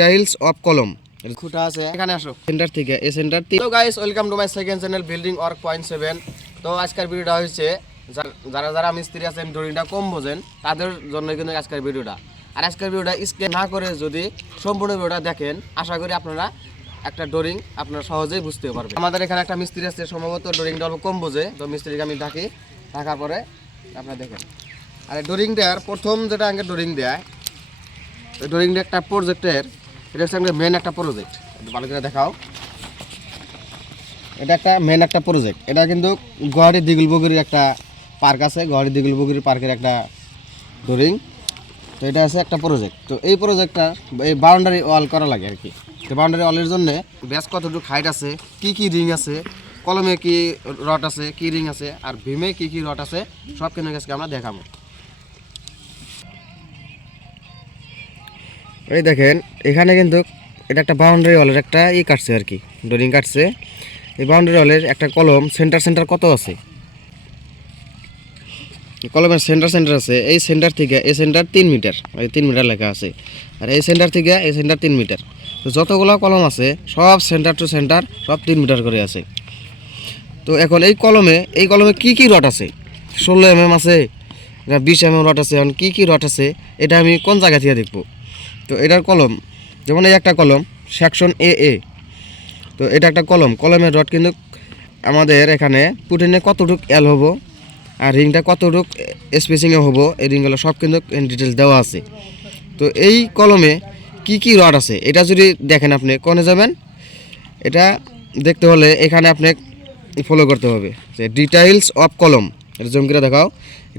Details of কলম খুঁটা আছে এখানে আসো সেন্টার থেকে এই সেন্টার। তো guys welcome to my second channel building work point 7। তো আজকের ভিডিওটা হচ্ছে যারা যারা মিস্ত্রি আছেন ড্রয়িংটা কম বোঝেন তাদের জন্য কিন্তু আজকের ভিডিওটা। আর আজকের ভিডিওটা স্কিপ না করে যদি সম্পূর্ণ ভিডিওটা দেখেন আশা করি আপনারা একটা ড্রয়িং আপনারা সহজেই বুঝতে পারবেন। আমাদের এখানে একটা মিস্ত্রি আছে সম্ভবত ড্রয়িংটা অল্প কম বোঝে, তো মিস্ত্রিকে আমি ঢাকার পরে আপনারা দেখেন। আর এই ড্রয়িংটার প্রথম যেটা আগে ড্রয়িং দেয় ওই ড্রয়িংটা একটা প্রজেক্টের, এটা হচ্ছে আমাদের মেন একটা প্রজেক্ট। ভালো করে দেখাও, এটা একটা মেন একটা প্রজেক্ট। এটা কিন্তু গুয়াহাটি দিগুলবগিরির একটা পার্ক আছে, গুয়াহাটি দিগুলবগিরি পার্কের একটা ড্রয়িং। তো এটা আছে একটা প্রজেক্ট। তো এই প্রজেক্টটা এই বাউন্ডারি ওয়াল করা লাগে আর কি। তো বাউন্ডারি ওয়ালের জন্য ব্যাস কতটুকু হাইট আছে, কি রিং আছে, কলমে কি রড আছে, কি রিং আছে, আর ভীমে কি রড আছে, সব কিন্তু আজকে আমরা দেখাবো। এই দেখেন এখানে কিন্তু এটা একটা বাউন্ডারি ওয়ালের একটা কাটছে আর কি, ড্রয়িং কাটছে। এই বাউন্ডারি ওয়ালের একটা কলম সেন্টার কত আছে, কলমের সেন্টার আছে এই সেন্টার থেকে এই সেন্টার 3 মিটার, এই 3 মিটার লেখা আছে। আর এই সেন্টার থেকে এই সেন্টার 3 মিটার। তো যতগুলো কলম আছে সব সেন্টার টু সেন্টার সব 3 মিটার করে আছে। তো এখন এই কলমে কি রড আছে, 16 mm আছে, 20 mm রড আছে, এখন কি রড আছে এটা আমি কোন জায়গা থেকে দেখবো। তো এটার কলম যেমন এই একটা কলম সেকশন এ। তো এটা একটা কলমের রড কিন্তু আমাদের এখানে পুটিনে কতটুক এল হবো আর রিংটা কতটুক স্পেসিংয়ে হবো, এই রিংগুলো সব কিন্তু ডিটেলস দেওয়া আছে। তো এই কলমে কি রড আছে এটা যদি দেখেন আপনি কোনে যাবেন, এটা দেখতে হলে এখানে আপনি ফলো করতে হবে যে ডিটেইলস অফ কলম। এটা জুম করে দেখাও,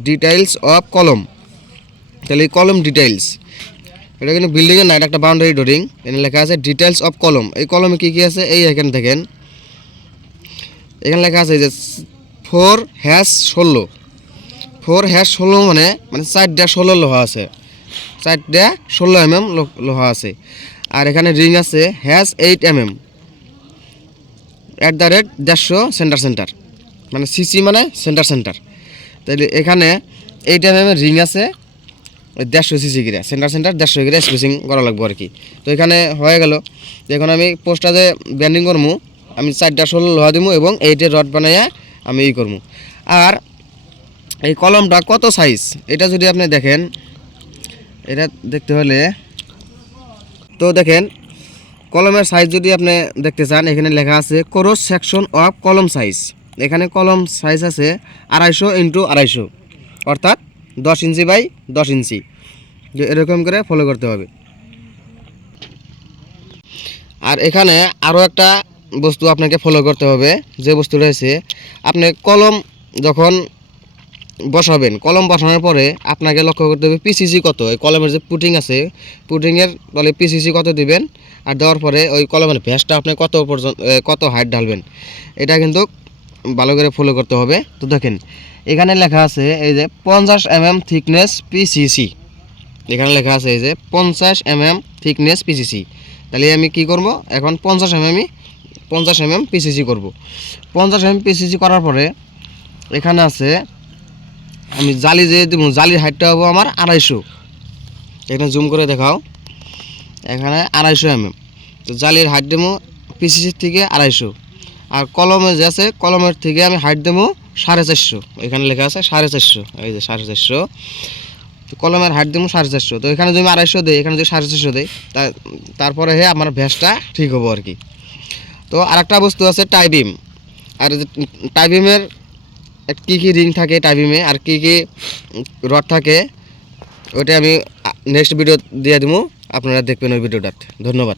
ডিটেইলস অফ কলম। তাহলে এই কলম ডিটেইলস, এটা কিন্তু বিল্ডিংয়ের না, এটা একটা বাউন্ডারি ড্রয়িং। এখানে লেখা আছে ডিটেইলস অফ কলম। এই কলমে কি আছে এই এখানে দেখেন, এখানে লেখা আছে যে 4/16 4/16 মানে 4/16 লোহা আছে, 4/16 mm লোহা আছে। আর এখানে রিং আছে 8 mm @ 150 সেন্টার মানে সিসি মানে সেন্টার। তাহলে এখানে 8 mm রিং আছে 150 সিসি গিরা সেন্টার 150 গিরা স্পেসিং করা লাগবে আর কি। তো এখানে হয়ে গেল। এখন আমি পোস্টটা যে ব্যান্ডিং করবো, আমি 4/16 লোহা দিব এবং 8 রড বানাইয়া আমি করবো। আর এই কলমটা কত সাইজ এটা যদি আপনি দেখেন, এটা দেখতে হলে তো দেখেন কলমের সাইজ যদি আপনি দেখতে চান, এখানে লেখা আছে ক্রস সেকশন অফ কলম সাইজ। এখানে কলম সাইজ আছে 250 × 250, অর্থাৎ 10 ইঞ্চি বাই 10 ইঞ্চি। যে এরকম করে ফলো করতে হবে। আর এখানে আরও একটা বস্তু আপনাকে ফলো করতে হবে, যে বস্তুটা হচ্ছে আপনি কলম যখন বসাবেন, কলম বসানোর পরে আপনাকে লক্ষ্য করতে হবে পিসিসি কত। এই কলমের যে পুটিং আছে, পুটিংয়ের তলে পিসিসি কত দিবেন, আর দেওয়ার পরে ওই কলমের ভ্যাসটা আপনি কত হাইট ঢালবেন, এটা কিন্তু ভালো করে ফলো করতে হবে। তো দেখেন এখানে লেখা আছে এই যে 50 mm থিকনেস পিসিসি, এখানে লেখা আছে এই যে 50 mm থিকনেস পিসিসি। তাহলে আমি কি করব, এখন 50 mm পিসিসি করব। 50 mm পিসিসি করার পরে এখানে আছে আমি জালি যে দেবো, জালির হাইটটা হবো আমার 250। এখানে জুম করে দেখাও, এখানে 250 mm। তো জালির হাইট দেবো পিসিসির থেকে 250। আর কলমে যে আছে কলমের থেকে আমি হাইট দেবো 450। এখানে লেখা আছে 450, এই যে 450। তো কলমের হাইট দেবো 450। তো এখানে যদি আমি 250 দিই, এখানে যদি 450 দিই, তারপরে আমার ভ্যাসটা ঠিক হবো আর কি। তো আরেকটা বস্তু আছে টাইবিম। আর টাইবিমের কি রিং থাকে টাইবিমে আর কি রড থাকে, ওইটা আমি নেক্সট ভিডিও দিয়ে দেবো, আপনারা দেখবেন ওই ভিডিওটা। ধন্যবাদ।